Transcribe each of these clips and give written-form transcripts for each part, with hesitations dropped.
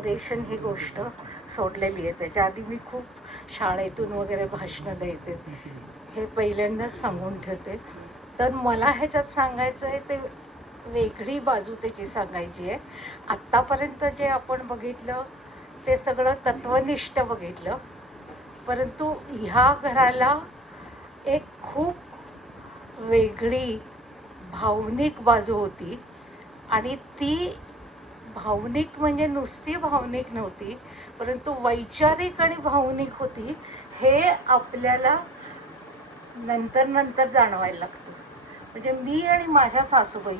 नवरेशन ही गोष्ट सोडलेली आहे. त्याच्या आधी मी खूप शाळेतून वगैरे भाषणं द्यायचे, हे पहिल्यांदाच सांगून ठेवते. तर मला ह्याच्यात सांगायचं आहे ते वेगळी बाजू त्याची सांगायची आहे. आत्तापर्यंत जे आपण बघितलं ते सगळं तत्वनिष्ठ बघितलं, परंतु ह्या घराला एक खूप वेगळी भावनिक बाजू होती. आणि ती भावनिक म्हणजे नुसती भावनिक नव्हती, परंतु वैचारिक आणि भावनिक होती. हे आपल्याला नंतर नंतर जाणवायला लागतं. म्हणजे मी आणि माझ्या सासूबाई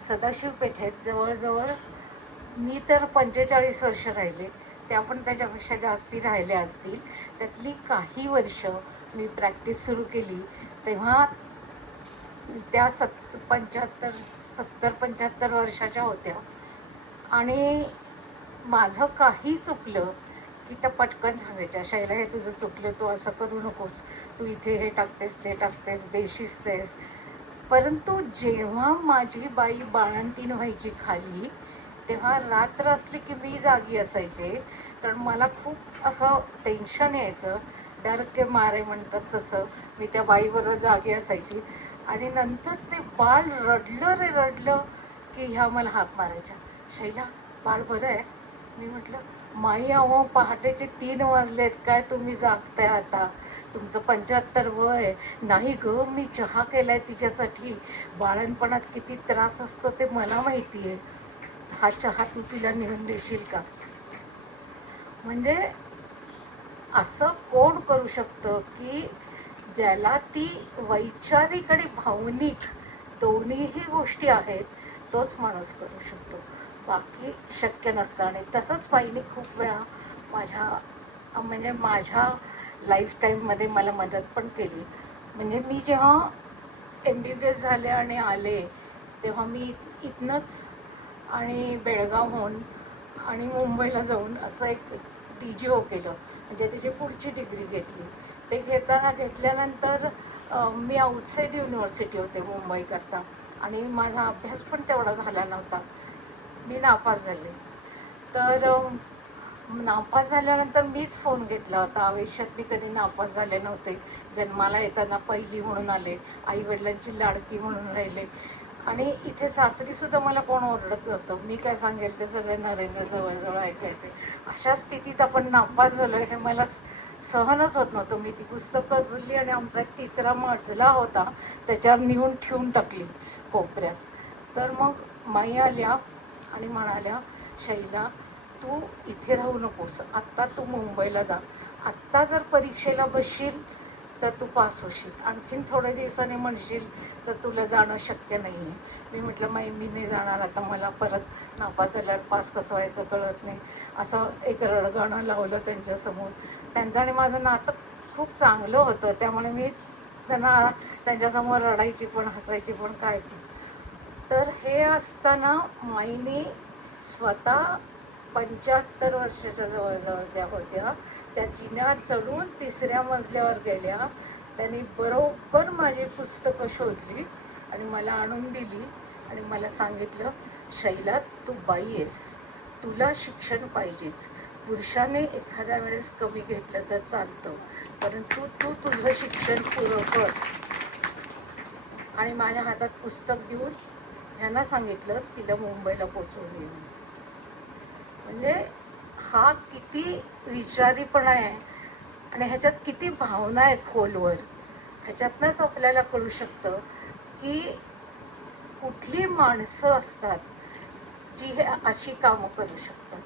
सदाशिव पेठेत जवळजवळ मी तर 45 वर्ष राहिले, त्या पण त्याच्यापेक्षा जास्ती राहिल्या असतील. त्यातली काही वर्ष मी प्रॅक्टिस सुरू केली तेव्हा त्या 70-75 वर्षाच्या होत्या. आणि माझं काही चुकलं की त्या पटकन सांगायच्या, शैला हे तुझं चुकलं, तू असं करू नकोस, तू इथे हे टाकतेस ते टाकतेस, बेशिस्तेस. परंतु जेव्हा माझी बाई बाळंतीण व्हायची खाली, तेव्हा रात्र असली की मी जागी असायचे, कारण मला खूप असं टेन्शन यायचं, डर के मारे म्हणतात तसं. मी त्या बाईबरोबर जागी असायची. आणि नंतर ते बाळ रडलं रे रडलं की ह्या मला हाक मारायच्या, शैला बाळ बरं आहे? मी म्हटलं, माई अहो पहाटेचे 3 वाजलेत, काय तुम्ही जागताय आता, तुमचं 75 वय. नाही ग, मी चहा केलाय तिच्यासाठी, बाळणपणात किती त्रास असतो ते मला माहिती आहे, हा चहा तू तिला नेऊन देशील का? म्हणजे असं कोण करू शकतं की ज्याला ती वैचारिक आणि भावनिक दोन्हीही गोष्टी आहेत, तोच माणूस करू शकतो, बाकी शक्य नसतं. आणि तसंच बाईने खूप वेळा माझ्या लाईफटाईममध्ये मला मदत पण केली. म्हणजे मी जेव्हा MBBS झाले आणि आले, तेव्हा मी इथनंच आणि बेळगावहून आणि मुंबईला जाऊन असं एक DGO केलं, म्हणजे त्याची पुढची डिग्री घेतली. ते घेतल्यानंतर मी आउटसाईड युनिव्हर्सिटी होते मुंबईकरता, आणि माझा अभ्यास पण तेवढा झाला नव्हता, मी नापास झाले. तर नापास झाल्यानंतर मीच फोन घेतला होता. आयुष्यात मी कधी नापास झाले नव्हते. जन्माला येताना पहिली म्हणून आले, आईवडिलांची लाडकी म्हणून राहिले, आणि इथे सासरीसुद्धा मला कोण ओरडत नव्हतं. मी काय सांगेल ते सगळे नरेंद्र जवळजवळ ऐकायचे. अशा स्थितीत आपण नापास झालो हे मला सहनच होत नव्हतं. मी ती पुस्तकं उचलली आणि आमचा एक 3रा मजला होता, त्याच्यावर नेऊन ठेवून टाकली कोपऱ्यात. तर मग माई आल्या आणि म्हणाल्या, शैला तू इथे राहू नकोस, आत्ता तू मुंबईला जा, आत्ता जर परीक्षेला बसशील तर तू पास होशील, आणखीन थोड्या दिवसांनी म्हणशील तर तुला जाणं शक्य नाही आहे. मी म्हटलं, माई मी नाही जाणार आता, मला परत नापास झाल्यावर पास कसं व्हायचं कळत नाही. असं एक रडगाणं लावलं त्यांच्यासमोर. त्यांचं आणि माझं नातं खूप चांगलं होतं, त्यामुळे मी त्यांच्यासमोर रडायची पण हसायची पण काय. तर हे असताना माईने स्वतः 75 वर्षाच्या जवळजवळ त्या होत्या, त्या जिन्यात चढून 3ऱ्या मजल्यावर गेल्या. त्यांनी बरोबर माझी पुस्तकं शोधली आणि मला आणून दिली आणि मला सांगितलं, शैला तू बाई आहेस, तुला शिक्षण पाहिजेच, पुरुषाने एखाद्या वेळेस कमी घेतलं तर चालतं, परंतु तू तुझं शिक्षण पुरं कर. आणि माझ्या हातात पुस्तक देऊन ह्यांना सांगितलं तिला मुंबईला पोचवून येऊन. म्हणजे हा किती विचारीपणा आहे आणि ह्याच्यात किती भावना आहे खोलवर. ह्याच्यातनंच आपल्याला कळू शकतं की कुठली माणसं असतात जी हे अशी कामं करू शकतात.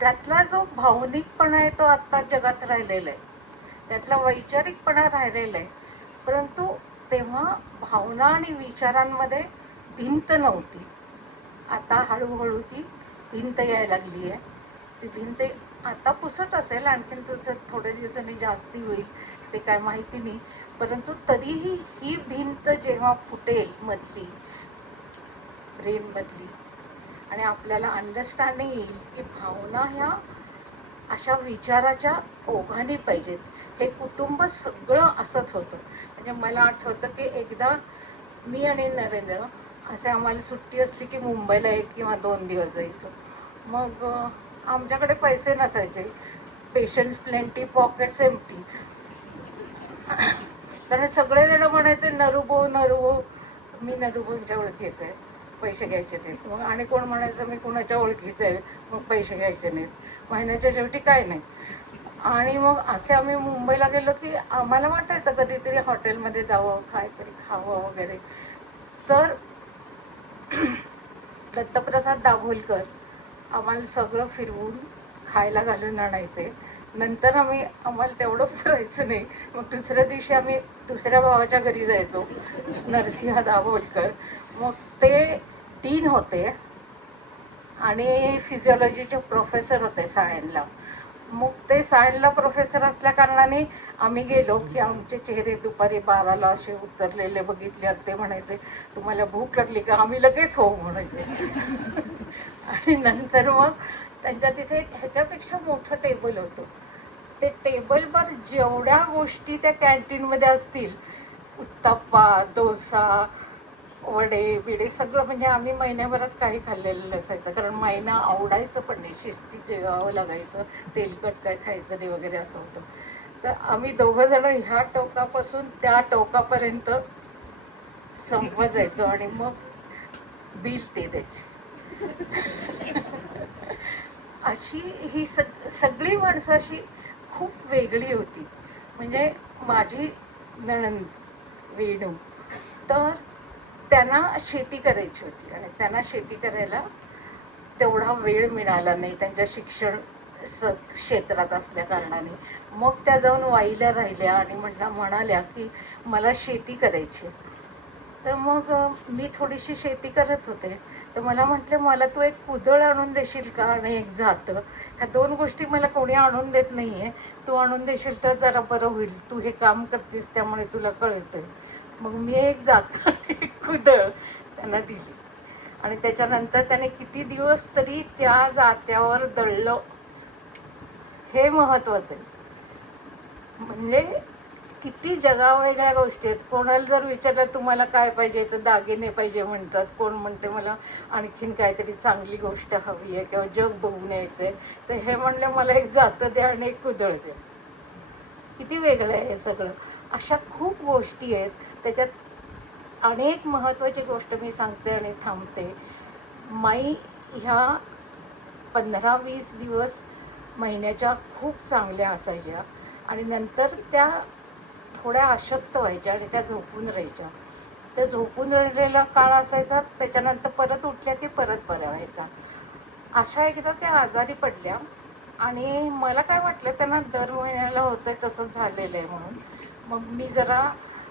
त्यातला जो भावनिकपणा आहे तो आत्ता जगात राहिलेला आहे, त्यातला वैचारिकपणा राहिलेला आहे, परंतु तेव्हा भावना आणि विचारांमध्ये भिंत नव्हती. आता हळूहळू ती भिंत यायला लागली आहे. ती भिंत आता पुसत असेल, आणखीन तुझं थोड्या दिवसांनी जास्ती होईल ते काय माहिती नाही, परंतु तरीही ही भिंत जेव्हा फुटेल मधली, ब्रेनमधली, आणि आपल्याला अंडरस्टँडिंग येईल की भावना ह्या अशा विचाराच्या ओघाने पाहिजेत. हे कुटुंब सगळं असंच होतं. म्हणजे मला आठवतं की एकदा मी आणि नरेंद्र असे, आम्हाला सुट्टी असली की मुंबईला 1 किंवा 2 दिवस जायचं. मग आमच्याकडे पैसे नसायचे, पेशन्स प्लेंटी पॉकेट्स एम्प्टी. कारण सगळेजण म्हणायचे नरुबो नरुबो, मी नरुबोंच्या ओळखीचं आहे, पैसे घ्यायचे नाहीत. मग आणि कोण म्हणायचं मी कुणाच्या ओळखीचं आहे, मग पैसे घ्यायचे नाहीत. महिन्याच्या शेवटी काय नाही. आणि मग असे आम्ही मुंबईला गेलो की आम्हाला वाटायचं कधीतरी हॉटेलमध्ये जावं, काहीतरी खावं वगैरे. तर दत्तप्रसाद दाभोलकर आम्हाला सगळं फिरवून खायला घालून आणायचे. नंतर आम्हाला तेवढं पुरायचं नाही, मग दुसऱ्या दिवशी आम्ही दुसऱ्या भावाच्या घरी जायचो, नरसिंह दाभोलकर. मग ते डीन होते आणि फिजिओलॉजीचे प्रोफेसर होते सायनला. मग ते सायनला प्रोफेसर असल्या कारणाने आम्ही गेलो की आमचे चेहरे दुपारी 12ला असे उतरलेले बघितल्यावर ते म्हणायचे तुम्हाला भूक लागली का, आम्ही लगेच हो म्हणायचे. आणि नंतर मग त्यांच्या तिथे ह्याच्यापेक्षा मोठं टेबल होतं. ते टेबलवर जेवढ्या गोष्टी त्या कॅन्टीनमध्ये असतील, उत्तप्पा, डोसा, वडे बिडे सगळं, म्हणजे आम्ही महिन्याभरात काही खाल्लेलं नसायचं. कारण महिना आवडायचं पण नाही, शिस्तीत जेवावं लागायचं, तेलकट काय खायचं नाही वगैरे असं होतं. तर आम्ही दोघं जण ह्या टोकापासून त्या टोकापर्यंत संपत जायचो आणि मग बिल ते द्यायचे. अशी ही सगळी माणसं अशी खूप वेगळी होती. म्हणजे माझी नणंद वेणू, तर त्यांना शेती करायची होती आणि त्यांना शेती करायला तेवढा वेळ मिळाला नाही त्यांच्या शिक्षण क्षेत्रात असल्या कारणाने. मग त्या जाऊन वाईला राहिल्या आणि म्हणाल्या की मला शेती करायची. तर मग मी थोडीशी शेती करत होते. तर मला म्हटले मला तू एक कुदळ आणून देशील का आणि एक जातं, ह्या दोन गोष्टी मला कोणी आणून देत नाही आहे, तू आणून देशील तर जरा बरं होईल, तू हे काम करतेस त्यामुळे तुला कळतं. मग मी एक जातं आणि एक कुदळ त्यांना दिली. आणि त्याच्यानंतर त्याने किती दिवस तरी त्या जात्यावर दळलं, हे महत्त्वाचं आहे. म्हणजे किती जगावेगळ्या गोष्टी आहेत. कोणाला जर विचारलं तुम्हाला काय पाहिजे तर दागिने पाहिजे म्हणतात, कोण म्हणते मला आणखीन काहीतरी चांगली गोष्ट हवी आहे किंवा जग बघून यायचं आहे, तर हे म्हणलं मला एक जातं द्या आणि एक कुदळ द्या. किती वेगळं आहे हे सगळं. अशा खूप गोष्टी आहेत. त्याच्यात अनेक महत्त्वाची गोष्ट मी सांगते आणि थांबते. माई ह्या 15-20 दिवस महिन्याच्या खूप चांगल्या असायच्या आणि नंतर त्या थोड्या अशक्त व्हायच्या आणि त्या झोपून राहायच्या. त्या झोपून राहिलेला काळ असायचा, त्याच्यानंतर परत उठल्या की परत बऱ्या व्हायचा. अशा एकदा त्या आजारी पडल्या आणि मला काय वाटलं त्यांना दर महिन्याला होतं आहे तसंच झालेलं आहे म्हणून. मग मी जरा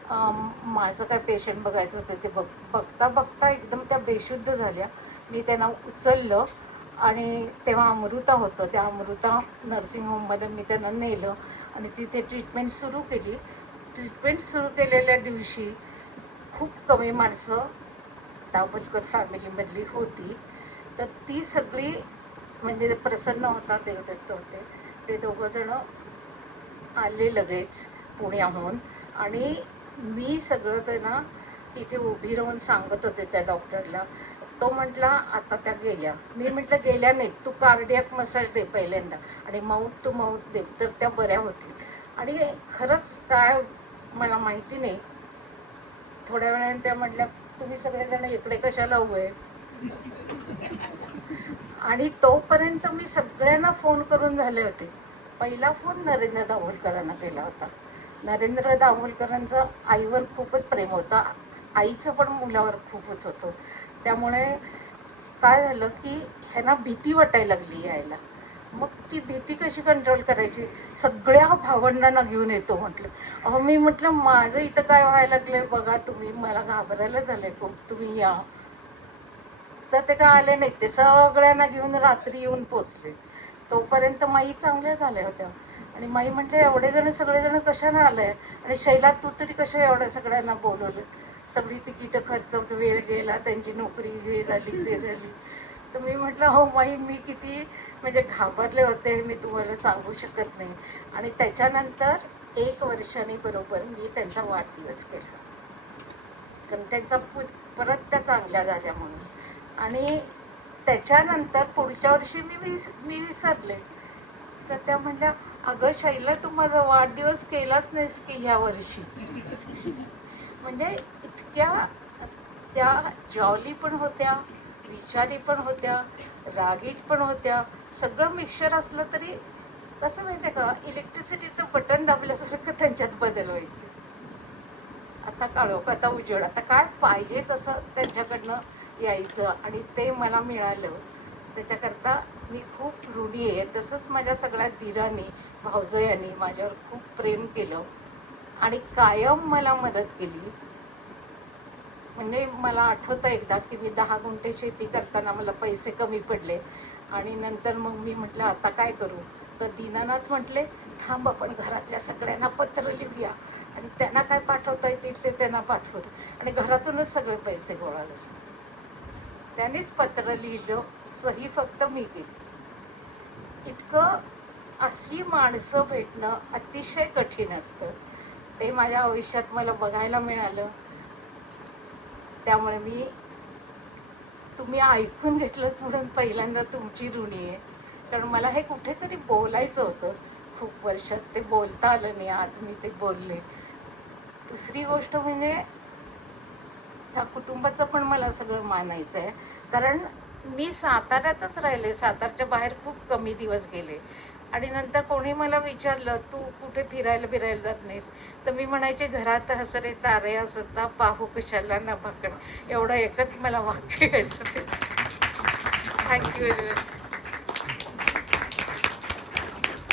माझं काय पेशंट बघायचं होतं ते बघता बघता एकदम त्या बेशुद्ध झाल्या. मी त्यांना उचललं आणि तेव्हा अमृता होतं, त्या अमृता नर्सिंग होममध्ये मी त्यांना नेलं आणि तिथे ट्रीटमेंट सुरू केली. ट्रीटमेंट सुरू केलेल्या दिवशी खूप कमी माणसं दाभोलकर फॅमिलीमधली होती. तर ती सगळी म्हणजे प्रसन्न होता देवदत्त होते, ते दोघंजणं आले लगेच पुण्याहून. आणि मी सगळं त्यांना तिथे उभी राहून सांगत होते त्या डॉक्टरला. तो म्हटला आता त्या गेल्या. मी म्हटलं गेल्या नाहीत, तू कार्डियक मसाज दे पहिल्यांदा आणि माउथ टू माउथ दे, तर त्या बऱ्या होतील. आणि खरंच काय मला माहिती नाही, थोड्या वेळाने त्या म्हटल्या तुम्ही सगळेजण इकडे कशाला उभे. आणि तोपर्यंत मी सगळ्यांना फोन करून झाले होते. पहिला फोन नरेंद्र दाभोलकरांना केला होता. नरेंद्र दाभोलकरांचं आईवर खूपच प्रेम होतं, आईचं पण मुलावर खूपच होतं. त्यामुळे काय झालं की ह्यांना भीती वाटायला लागली यायला. मग ती भीती कशी कंट्रोल करायची, सगळ्या भावंडांना घेऊन येतो म्हटलं. अहो मी म्हटलं माझं इथं काय व्हायला लागलं बघा तुम्ही, मला घाबरायला झालं खूप, तुम्ही या. तर ते काय आले नाहीत, ते सगळ्यांना घेऊन रात्री येऊन पोचले. तोपर्यंत माई चांगल्या झाल्या होत्या. आणि माई म्हटलं एवढे जण सगळेजण कशाला आलंय आणि शैला तू तरी कशा एवढ्या सगळ्यांना बोलवलं, सगळी तिकीटं खर्च, वेळ गेला, त्यांची नोकरी हे झाली ते झाली. तर मी म्हटलं हो माई मी किती म्हणजे घाबरले होते हे मी तुम्हाला सांगू शकत नाही. आणि त्याच्यानंतर 1 वर्षाने बरोबर मी त्यांचा वाढदिवस केला, कारण त्यांचा परत त्या चांगल्या झाल्या म्हणून. आणि त्याच्यानंतर पुढच्या वर्षी मी विसरले. तर त्या म्हणल्या, अगं शैला, तू माझा वाढदिवस केलाच नाहीस की ह्या वर्षी. म्हणजे इतक्या त्या जॉली पण होत्या, विचारी पण होत्या, रागीट पण होत्या. सगळं मिक्सचर असलं तरी कसं माहिती आहे का, इलेक्ट्रिसिटीचं बटन दाबल्यासारखं त्यांच्यात बदल व्हायचे. आता काळोख, आता उजेड, आता काय पाहिजे तसं त्यांच्याकडनं यायचं आणि ते मला मिळालं. त्याच्याकरता मी खूप ऋणी आहे. तसंच माझ्या सगळ्या धीरांनी, भावजयांनी माझ्यावर खूप प्रेम केलं आणि कायम मला मदत केली. म्हणजे मला आठवतं एकदा की मी 10 गुंठे शेती करताना मला पैसे कमी पडले आणि नंतर मग मी म्हटलं आता काय करू. तर दीनानाथ म्हटले, थांब आपण घरातल्या सगळ्यांना पत्र लिहूया आणि त्यांना काय पाठवता येतील ते त्यांना पाठवू. आणि घरातूनच सगळे पैसे गोळा झाले. त्यांनीच पत्र लिहिलं, सही फक्त मी केली. इतकं अशी माणसं भेटणं अतिशय कठीण असतं. ते माझ्या आयुष्यात मला बघायला मिळालं. त्यामुळे तुम्ही ऐकून घेतलं म्हणून पहिल्यांदा तुमची ऋणी आहे. कारण मला हे कुठेतरी बोलायचं होतं खूप वर्षात, ते बोलता आलं नाही. आज मी ते बोलले. दुसरी गोष्ट म्हणजे ह्या कुटुंबाचं पण मला सगळं मानायचं आहे. कारण मी साताऱ्यातच राहिले, सातारच्या बाहेर खूप कमी दिवस गेले. आणि नंतर कोणी मला विचारलं, तू कुठे फिरायला जात नाहीस? तर मी म्हणायचे, घरात हसरे तारे असता, पाहू कशाला ना भाकण. एवढं एकच मला वाक्य यायचं. Thank you very much.